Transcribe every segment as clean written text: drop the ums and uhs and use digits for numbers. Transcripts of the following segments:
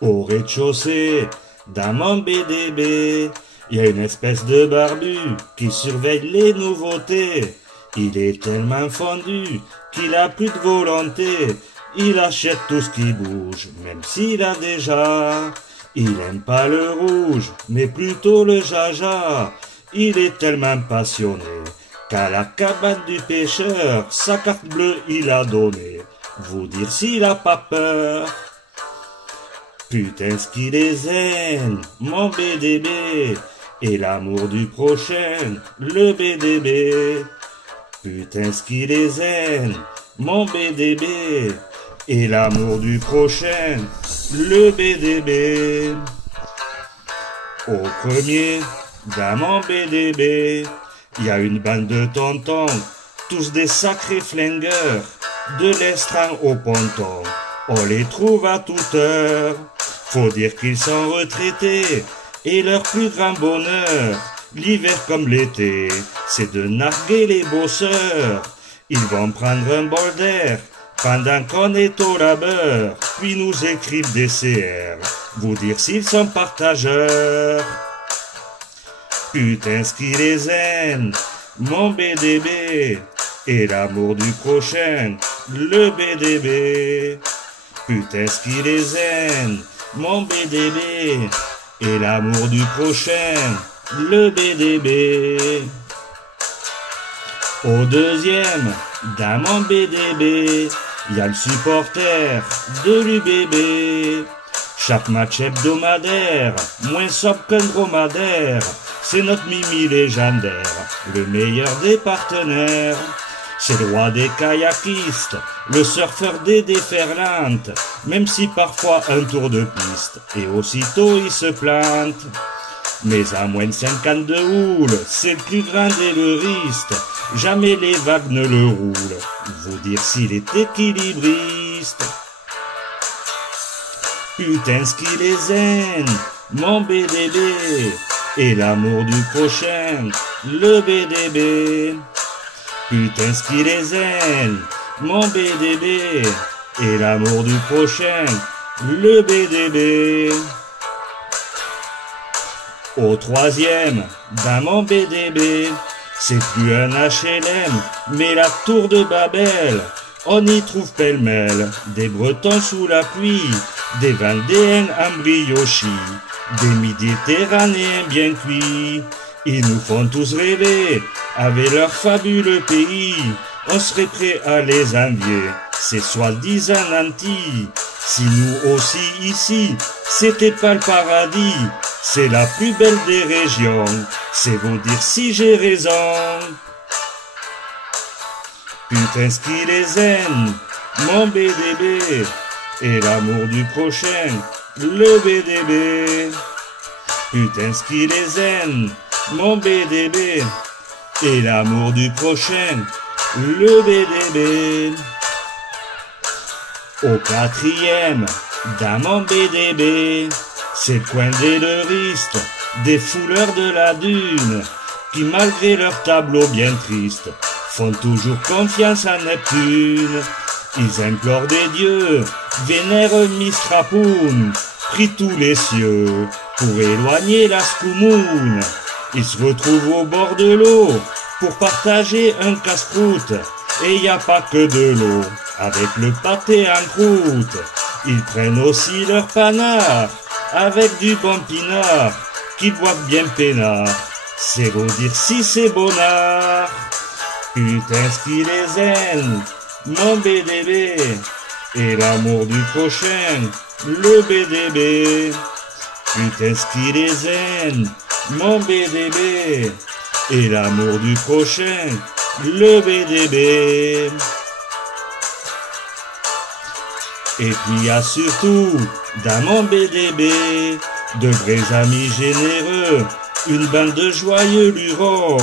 Au rez-de-chaussée, dans mon BDB, il y a une espèce de barbu qui surveille les nouveautés. Il est tellement fondu qu'il a plus de volonté. Il achète tout ce qui bouge, même s'il a déjà. Il aime pas le rouge, mais plutôt le jaja. Il est tellement passionné qu'à la cabane du pêcheur, sa carte bleue il a donné. Vous dire s'il a pas peur. Putain, ce qu'il est zen, mon BDB, et l'amour du prochain, le BDB. Putain, ce qu'il est zen, mon BDB, et l'amour du prochain, le BDB. Au premier, dans mon BDB, il y a une bande de tontons, tous des sacrés flingueurs, de l'estran au ponton. On les trouve à toute heure. Faut dire qu'ils sont retraités, et leur plus grand bonheur, l'hiver comme l'été, c'est de narguer les bosseurs. Ils vont prendre un bol d'air, pendant qu'on est au labeur, puis nous écrivent des CR, vous dire s'ils sont partageurs. Putain, ce qu'il est zen, mon BDB, et l'amour du prochain, le BDB. Putain, ce qu'il est zen, mon BDB, et l'amour du prochain, le BDB. Au deuxième, dans mon BDB, il y a le supporter de l'UBB. Chaque match hebdomadaire, moins sobre qu'un dromadaire, c'est notre Mimi légendaire, le meilleur des partenaires. C'est le roi des kayakistes, le surfeur des déferlantes, même si parfois un tour de piste, et aussitôt il se plante. Mais à moins de 50 de houle, c'est le plus grand des leuristes, jamais les vagues ne le roulent, vous dire s'il est équilibriste. Putain, ce qu'il est zen, mon BDB, et l'amour du prochain, le BDB. Putain, ce qu'il est zen, mon BDB, et l'amour du prochain, le BDB. Au troisième, dans mon BDB, c'est plus un HLM, mais la tour de Babel. On y trouve pêle-mêle des Bretons sous la pluie, des Vendéens en brioche, des Méditerranéens bien cuits. Ils nous font tous rêver, avec leur fabuleux pays, on serait prêt à les envier, ces soi-disant nantis. Si nous aussi ici, c'était pas le paradis, c'est la plus belle des régions, c'est vous dire si j'ai raison. Putain, ce qu'il est zen, mon BDB, et l'amour du prochain, le BDB. Putain, ce qu'il est zen, mon BDB, et l'amour du prochain, le BDB. Au quatrième, dans mon BDB, c'est le coin des leuristes, des fouleurs de la dune, qui malgré leur tableau bien triste, font toujours confiance à Neptune. Ils implorent des dieux, vénèrent Mistrapoun, prient tous les cieux, pour éloigner la Scoumoune. Ils se retrouvent au bord de l'eau, pour partager un casse-croûte, et y a pas que de l'eau, avec le pâté en croûte. Ils prennent aussi leur panard, avec du bon pinard, qu'ils boivent bien peinard, c'est vous dire si c'est bonnard. Putain, ce qu'il est zen, mon BDB, et l'amour du prochain, le BDB. Putain, ce qu'il est zen, mon BDB, et l'amour du prochain, le BDB. Et puis il y a surtout, dans mon BDB, de vrais amis généreux, une bande de joyeux lurons.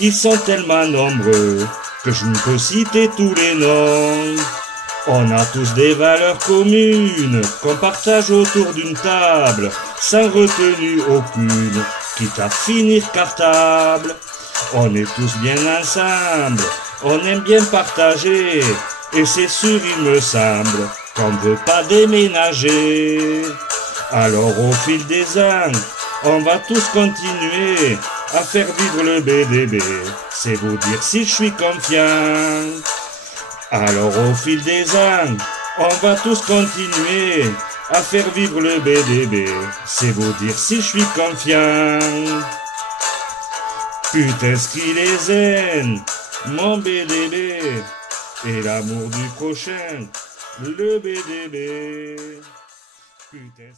Ils sont tellement nombreux que je ne peux citer tous les noms. On a tous des valeurs communes qu'on partage autour d'une table, sans retenue aucune, quitte à finir cartable. On est tous bien ensemble, on aime bien partager, et c'est sûr il me semble qu'on ne veut pas déménager. Alors au fil des ans, on va tous continuer à faire vivre le BDB. C'est vous dire si je suis confiant. Alors au fil des ans, on va tous continuer à faire vivre le BDB. C'est vous dire si je suis confiant. Putain, ce qu'il est zen, mon BDB, et l'amour du prochain, le BDB. Putain,